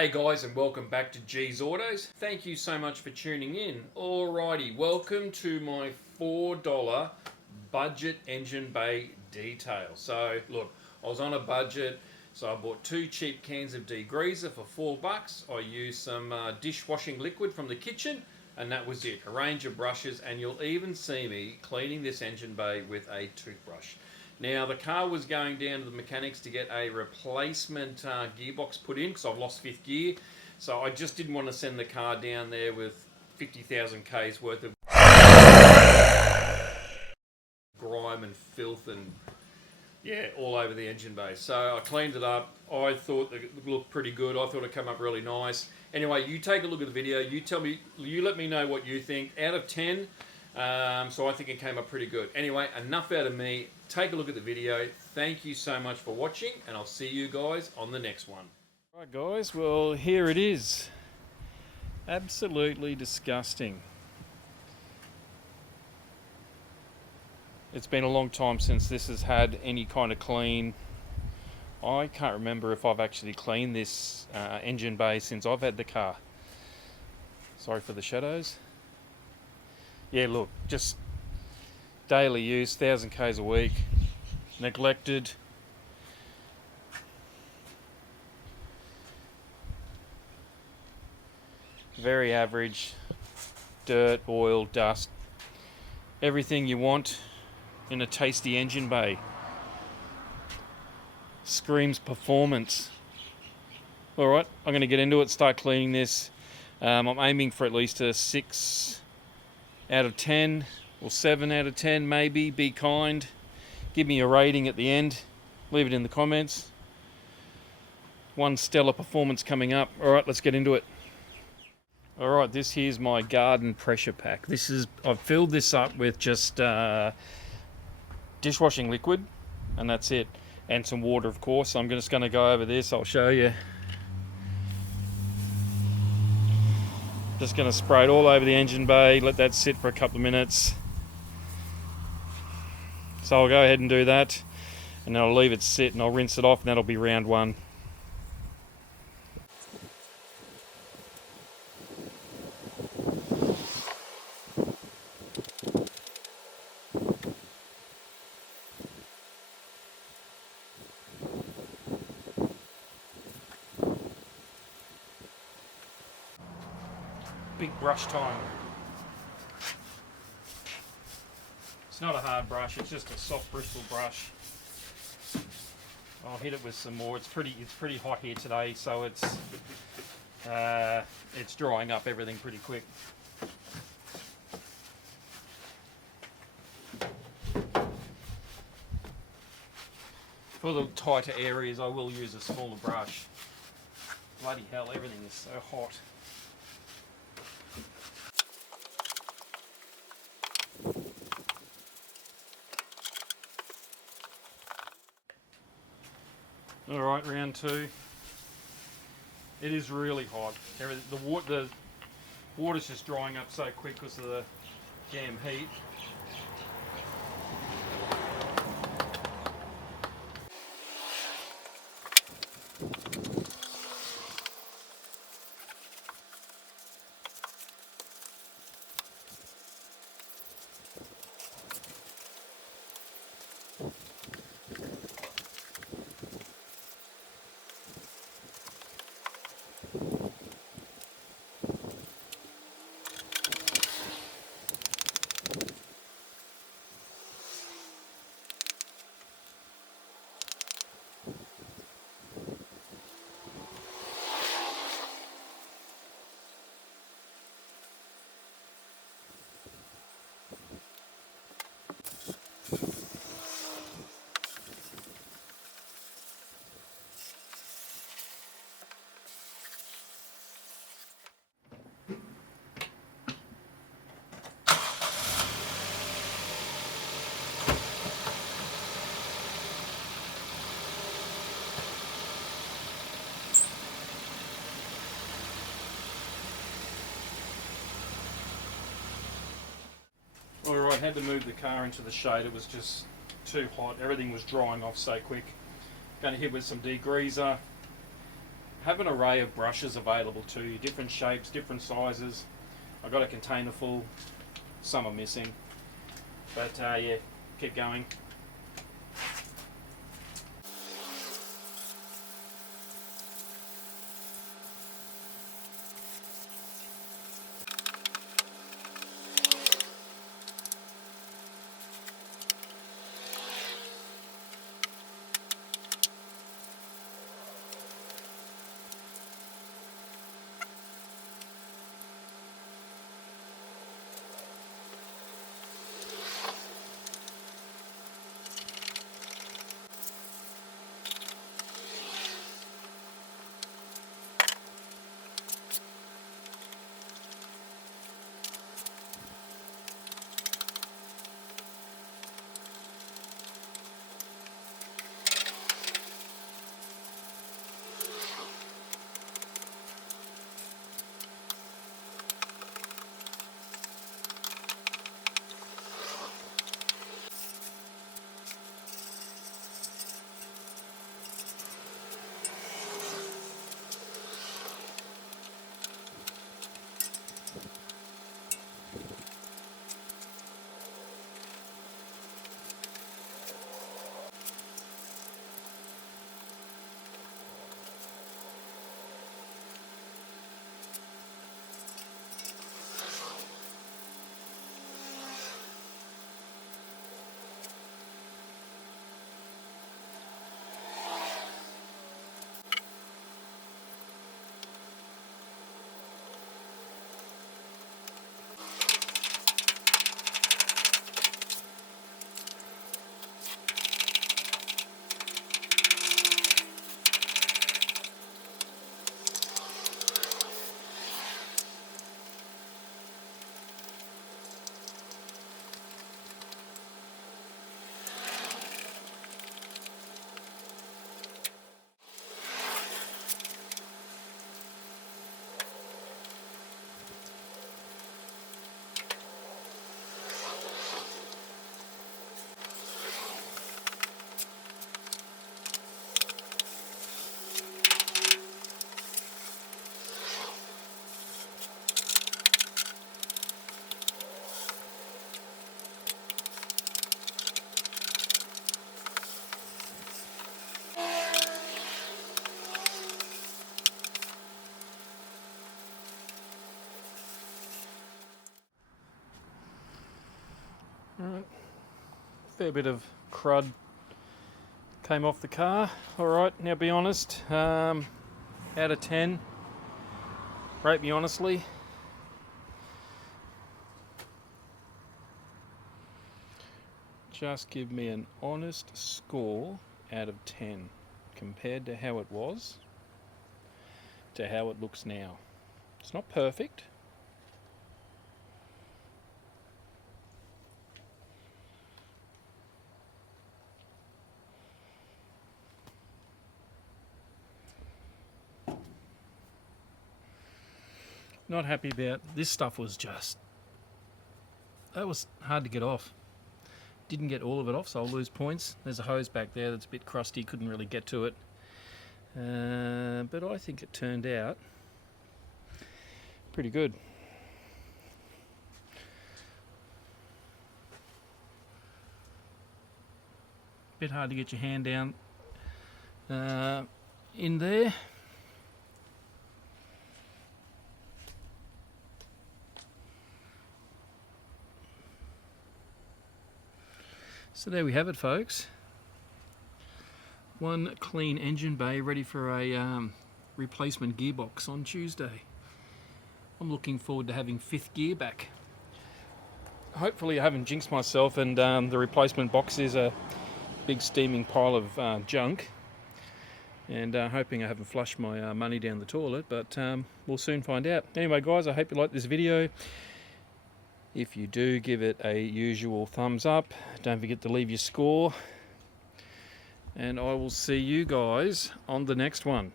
Hey guys, and welcome back to G's Autos. Thank you so much for tuning in. Alrighty, welcome to my $4 budget engine bay detail. So look, I was on a budget, so I bought 2 cheap cans of degreaser for $4. I used some dishwashing liquid from the kitchen, and that was it. A range of brushes, and you'll even see me cleaning this engine bay with a toothbrush. Now the car was going down to the mechanics to get a replacement gearbox put in because I've lost 5th gear. So I just didn't want to send the car down there with 50,000 Ks worth of grime and filth and all over the engine bay. So I cleaned it up. I thought it looked pretty good. I thought it came up really nice. Anyway, you take a look at the video. You let me know what you think. Out of 10, so I think it came up pretty good. Anyway, enough out of me. Take a look at the video. Thank you so much for watching, and I'll see you guys on the next one. Right guys, well here it is. Absolutely disgusting. It's been a long time since this has had any kind of clean. I can't remember if I've actually cleaned this engine bay since I've had the car. Sorry for the shadows. Yeah, look, just daily use, 1,000 Ks a week, neglected. Very average, dirt, oil, dust, everything you want in a tasty engine bay. Screams performance. Alright, I'm going to get into it, start cleaning this. I'm aiming for at least a 6 out of 10 or 7 out of 10 maybe. Be kind. Give me a rating at the end. Leave it in the comments. One stellar performance coming up. Alright, let's get into it. Alright, this here's my garden pressure pack. I've filled this up with just dishwashing liquid, and that's it. And some water, of course. I'm just going to go over this. I'll show you. Just going to spray it all over the engine bay, let that sit for a couple of minutes. So I'll go ahead and do that, and then I'll leave it sit and I'll rinse it off, and that'll be round one. Big brush time. It's not a hard brush, it's just a soft bristle brush. I'll hit it with some more. It's pretty hot here today, so it's drying up everything pretty quick. For the tighter areas, I will use a smaller brush. Bloody hell, everything is so hot. Alright, round 2. It is really hot. The water's just drying up so quick because of the damn heat. Alright, had to move the car into the shade. It was just too hot. Everything was drying off so quick. Going to hit with some degreaser. have an array of brushes available to you, different shapes, different sizes. I've got a container full, some are missing, but yeah, keep going. Alright, fair bit of crud came off the car. Alright, now be honest, out of 10, rate me honestly. Just give me an honest score out of 10 compared to how it was to how it looks now. It's not perfect. Not happy about this stuff. That was hard to get off. Didn't get all of it off, so I'll lose points. There's a hose back there that's a bit crusty, couldn't really get to it. But I think it turned out pretty good. Bit hard to get your hand down in there. So there we have it, folks. One clean engine bay ready for a replacement gearbox on Tuesday. I'm looking forward to having fifth gear back. Hopefully I haven't jinxed myself and the replacement box is a big steaming pile of junk. And hoping I haven't flushed my money down the toilet, but we'll soon find out. Anyway guys, I hope you liked this video. If you do, give it a usual thumbs up. Don't forget to leave your score. And I will see you guys on the next one.